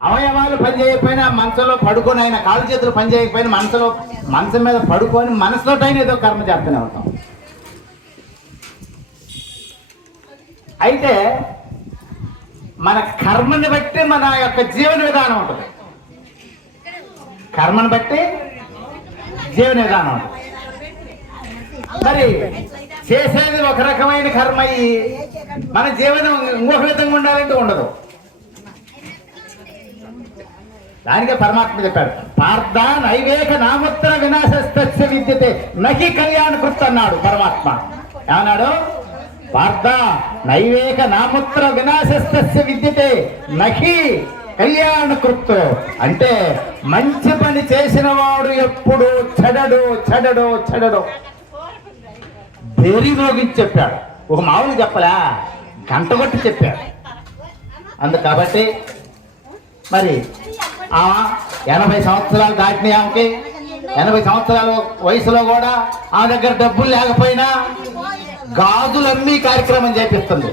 అవయవాలు పని చేయకపోయినా మనసులో పడుకొని ఆయన కాలు చేతులు పని చేయకపోయినా మనసు మీద పడుకొని మనసులోటైనా ఏదో కర్మ చేస్తూనే ఉంటాం. అయితే మన కర్మని బట్టి మన యొక్క జీవన విధానం ఉంటుంది. కర్మను బట్టి జీవన విధానం ఉంటుంది. మరి చేసేది ఒక రకమైన కర్మ అయ్యి మన జీవనం ఇంకొక విధంగా ఉండాలంటే ఉండదు. దానికే పరమాత్మ చెప్పాడు, పార్థ నైవేక నామోత్తర వినాశస్తస్య విద్యతే నహి కళ్యాణ కృత్ అన్నాడు పరమాత్మ. ఏమన్నాడు? పార్థ నైవేక నామోత్తర వినాశస్తస్య విద్యతే నహి కళ్యాణ కృత్ అంటే మంచి పని చేసిన వాడు ఎప్పుడు చెడడు చెడడు చెడడు బేరీ మోగించి చెప్పాడు. ఒక మామూలు చెప్పలా, గంట కొట్టి చెప్పాడు. కాబట్టి మరి 80 సంవత్సరాలు దాటినాయి ఆమెకి. 80 సంవత్సరాల వయసులో కూడా ఆమె దగ్గర డబ్బులు లేకపోయినా గాజులు అమ్మి కార్యక్రమం చేపిస్తుంది.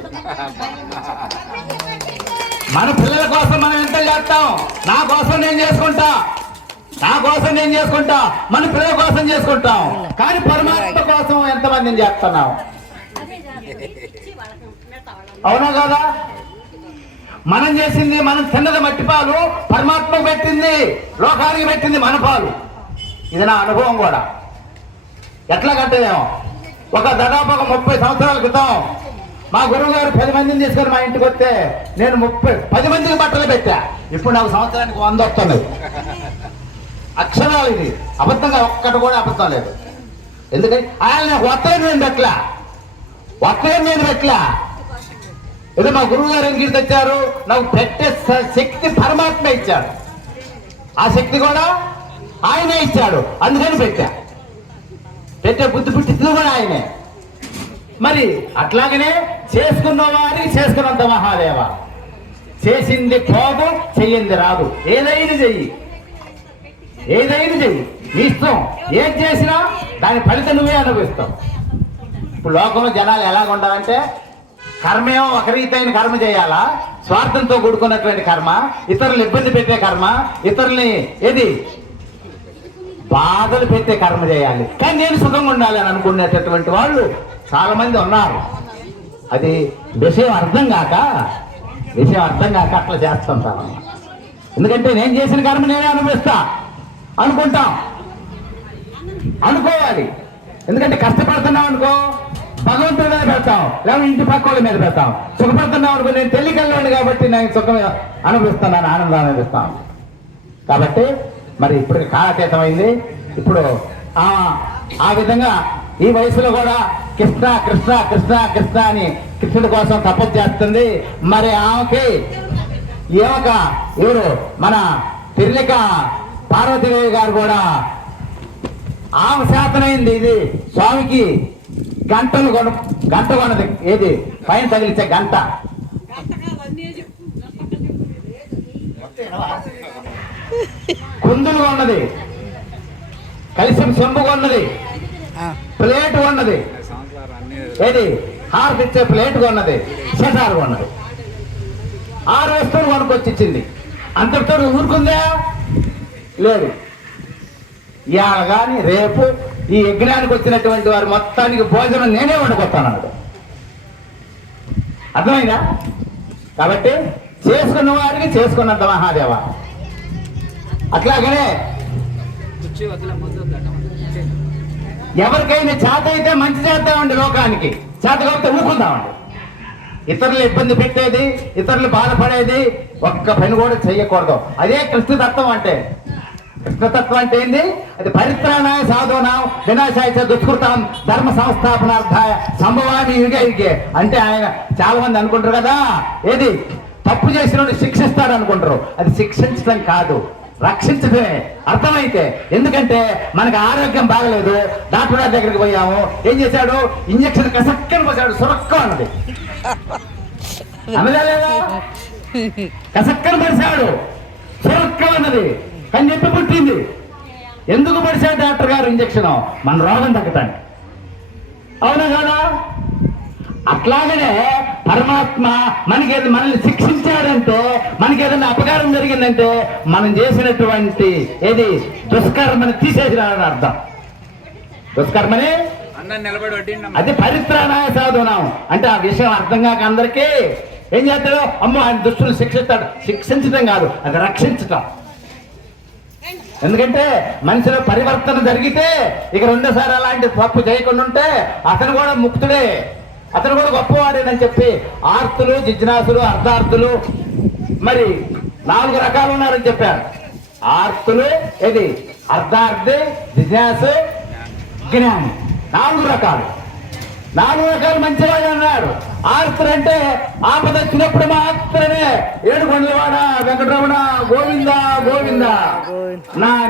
మన పిల్లల కోసం మనం ఎంత చేస్తాం? నా కోసం నేను చేసుకుంటా, నా కోసం నేను చేసుకుంటా, మన పిల్లల కోసం చేసుకుంటాం. కానీ పరమాత్మ కోసం ఎంతమందిని చేస్తున్నాం? అవునా కదా? మనం చేసింది, మనం తిన్నది మట్టి పాలు, పరమాత్మ పెట్టింది, లోకానికి పెట్టింది మన పాలు. ఇది నా అనుభవం కూడా. ఎట్లాగంటే దాదాపు 30 సంవత్సరాల క్రితం మా గురువు గారు 10 మందిని తీసుకొని మా ఇంటికి వస్తే నేను 10 మందికి బట్టలు పెట్టా. ఇప్పుడు నాకు సంవత్సరానికి 100 వస్తున్నాయి. అక్షరాలు ఇది, అబద్ధంగా ఒక్కటి కూడా అబద్ధం లేదు. ఎందుకని ఆయన నాకు వస్తాయని నేను పెట్టలా. ఏదో మా గురువు గారు ఎందుకు తెచ్చారు? నాకు పెట్టే శక్తి పరమాత్మ ఇచ్చాడు. ఆ శక్తి కూడా ఆయనే ఇచ్చాడు, అందుకని పెట్టే బుద్ధి పుట్టింది కూడా ఆయనే. మరి అట్లాగనే చేసుకున్న వారికి చేసుకున్నంత మహాదేవ. చేసింది పోదు, చెయ్యింది రాదు. ఏదైనా చెయ్యి నీ ఇష్టం. ఏం చేసినా దాని ఫలితం నువ్వే అనుభవిస్తావు. ఇప్పుడు లోకంలో జనాలు ఎలాగ ఉండాలంటే కర్మేమో ఒక రీతైన కర్మ చేయాలా, స్వార్థంతో కూడుకున్నటువంటి కర్మ, ఇతరులు ఇబ్బంది పెట్టే కర్మ, ఇతరుల్ని బాధలు పెట్టే కర్మ చేయాలి. కానీ నేను సుఖంగా ఉండాలి అని అనుకునేటటువంటి వాళ్ళు చాలా మంది ఉన్నారు. అది విషయం అర్థం కాక అట్లా చేస్తుంటాను. ఎందుకంటే నేను చేసిన కర్మ నేనే అనుభవిస్తా అనుకోవాలి. ఎందుకంటే కష్టపడుతున్నాం అనుకో, భగవంతుడి మీద పెడతాం, లేకపోతే ఇంటి పక్క వాళ్ళ మీద పెడతాం. సుఖపడుతున్నాం అనుకో, నేను తెలియగలను కాబట్టి నేను సుఖం అనుభవిస్తున్నాను, ఆనందం అనుభవిస్తాను. కాబట్టి మరి ఇప్పుడు కాలతీతమైంది. ఇప్పుడు ఆ విధంగా ఈ వయసులో కూడా కృష్ణ కృష్ణ కృష్ణ కృష్ణ అని కృష్ణుడి కోసం తపస్సు చేస్తుంది. మరి ఆమెకి ఎవరు మన తిరులిక పార్వతీదేవి గారు కూడా ఆమె శాతనైంది. ఇది స్వామికి గంట కొన్నది. ఏది పైన తగిలించే గంట, కుందులు కొన్నది, కలిసి సొంపు కొన్నది, ప్లేట్ కొన్నది, ఏది హార్ తెచ్చే ప్లేట్ కొన్నది, షటార్ కొన్నది. 6 వస్తువులు కొనుక్కొచ్చిచ్చింది. అంతటితో ఊరుకుందా? లేదు. ఇవాళ కానీ రేపు ఈ యజ్ఞానికి వచ్చినటువంటి వారు మొత్తానికి భోజనం నేనే వండుకొస్తానన్నాడు. అర్థమైందా? కాబట్టి చేసుకున్న వారికి చేసుకున్నంత మహాదేవ. అట్లాగనే ఎవరికైనా చేత అయితే మంచి చేద్దామండి, లోకానికి చేత కాబట్టి ఊరుకుందామండి. ఇతరులు ఇబ్బంది పెట్టేది, ఇతరులు బాధపడేది ఒక్క పని కూడా చెయ్యకూడదు. అదే కృష్ణతత్వం అంటే. కృష్ణతత్వం అంటే ఏంది? అది పరిత్రాణాయ సాధూనాం వినాశాయ చ దుష్కృతాం ధర్మ సంస్థాపనార్థాయ సంభవామి యుగే. అంటే ఆయన చాలా మంది అనుకుంటారు కదా, ఏది తప్పు చేసిన శిక్షిస్తాడు అనుకుంటారు. అది శిక్షించడం కాదు, రక్షించడమే. అర్థమైతే, ఎందుకంటే మనకు ఆరోగ్యం బాగలేదు, డాక్టర్ గారి దగ్గరికి పోయాము, ఏం చేశాడు? ఇంజక్షన్ కసక్కని పోసాడు, సురక్క అన్నది అన్నదా లేదా? కసక్కని పడిశాడు, సురక్క అన్నది. కానీ చెప్పి పుట్టింది. ఎందుకు పడిశాడు డాక్టర్ గారు ఇంజక్షన్? మన రోగం తగ్గటానికి. అవునా కదా? అట్లాగనే పరమాత్మ మనల్ని శిక్షించాడంటే, మనకేదైనా అపకారం జరిగిందంటే మనం చేసినటువంటి ఏది దుష్కర్మని తీసేసినాడని అర్థం. దుష్కర్మని అది పరిత్రాణాయ సాధునాం అంటే ఆ విషయం అర్థం కాక అందరికీ ఏం చేస్తాడు, అమ్మో ఆయన దుష్టులు శిక్షిస్తాడు. శిక్షించడం కాదు, అది రక్షించటం. ఎందుకంటే మనిషిలో పరివర్తన జరిగితే ఇక రెండోసారి అలాంటి తప్పు చేయకుండా ఉంటే అతను కూడా ముక్తుడే, అతను కూడా గొప్పవాడేనని చెప్పి ఆర్తులు, జిజ్ఞాసులు, అర్ధార్థులు మరి 4 రకాలు ఉన్నారని చెప్పారు. ఆర్తులు ఏది, అర్ధార్థి, జిజ్ఞాసు, జ్ఞాని, 4 రకాలు. 4 రకాలు మంచివాడు అన్నాడు. ఆర్తులు అంటే ఆపద వచ్చినప్పుడు మాత్రమే ఏడుకొండలవాడ వెంకటరమణ గోవింద గోవింద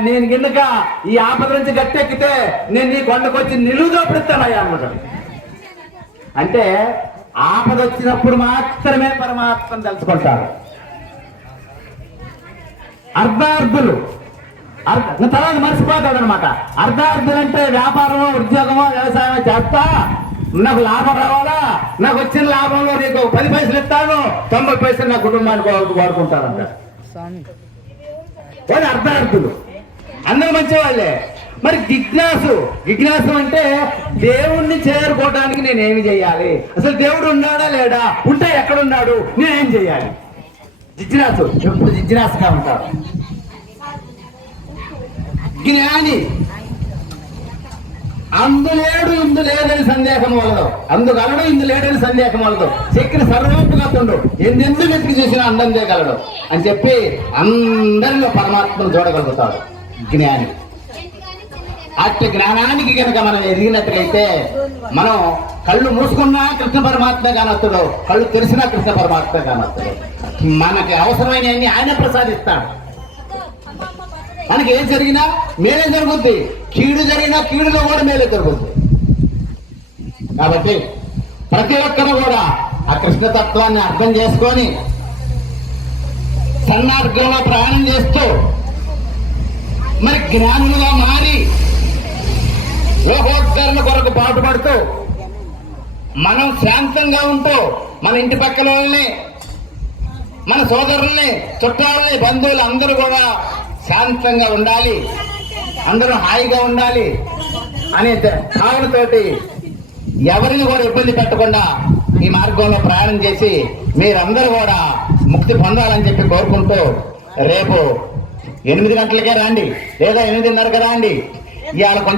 నేను కిందక ఈ ఆపద నుంచి గట్టెక్కితే నేను నీ కొండకొచ్చి నిలువుగా పెడతానయ్యా అన్నాడు. అంటే ఆపద వచ్చినప్పుడు మాత్రమే పరమాత్మను తెలుసుకుంటారు. అర్ధార్థులు తర్వాత మర్చిపోతాడు అనమాట. అర్ధార్థులు అంటే వ్యాపారమో, ఉద్యోగమో, వ్యవసాయమో చేస్తా నాకు లాభం రావాలా, నాకు వచ్చిన లాభంలో నీకు 10 పైసలు ఇస్తాను, 90 పైసలు నా కుటుంబానికి వాడుకుంటారంట. వాళ్ళు అర్ధార్థులు, అందరూ మంచివాళ్ళే. మరి జిజ్ఞాసు అంటే దేవుణ్ణి చేరుకోవడానికి నేనేమి చేయాలి, అసలు దేవుడు ఉన్నాడా లేడా, ఉంటే ఎక్కడున్నాడు, నేనేం చేయాలి. జిజ్ఞాసు ఎప్పుడు జిజ్ఞాసుగా ఉంటాడు. జ్ఞాని అందులేడు ఇందు లేదని సందేహం వలదు, అందుగలడు ఇందు లేడని సందేహం వలదు, చెక్కిన సర్వోపగతుడు ఎందెందుకు వెతికి చేసినా అందం చేయగలడు అని చెప్పి అందరిలో పరమాత్మను చూడగలుగుతాడు జ్ఞాని. అట్టి జ్ఞానానికి కనుక మనం ఎదిగినట్లయితే మనం కళ్ళు మూసుకున్నా కృష్ణ పరమాత్మ కానొత్తుడు, కళ్ళు తెరిసినా కృష్ణ పరమాత్మ కానొత్తుడు. మనకి అవసరమైనవన్నీ ఆయన ప్రసాదిస్తాడు. మనకి ఏం జరిగినా మేలే జరుగుద్ది, కీడు జరిగినా కీడులో కూడా మేలే జరుగుద్ది. కాబట్టి ప్రతి ఒక్కరు కూడా ఆ కృష్ణతత్వాన్ని అర్థం చేసుకొని సన్మార్గంలో ప్రయాణం చేస్తూ మరి జ్ఞానులుగా మారి లోకోద్ధరణ కొరకు పాటుపడుతూ మనం శాంతంగా ఉంటూ మన ఇంటి పక్కల వాళ్ళని, మన సోదరుల్ని, చుట్టాలని, బంధువులు అందరూ కూడా శాంతంగా ఉండాలి, అందరూ హాయిగా ఉండాలి అనే భావనతోటి ఎవరిని కూడా ఇబ్బంది పెట్టకుండా ఈ మార్గంలో ప్రయాణం చేసి మీరందరూ కూడా ముక్తి పొందాలని చెప్పి కోరుకుంటూ రేపు 8 గంటలకే రండి, లేదా 8:30కి రండి. ఇవాళ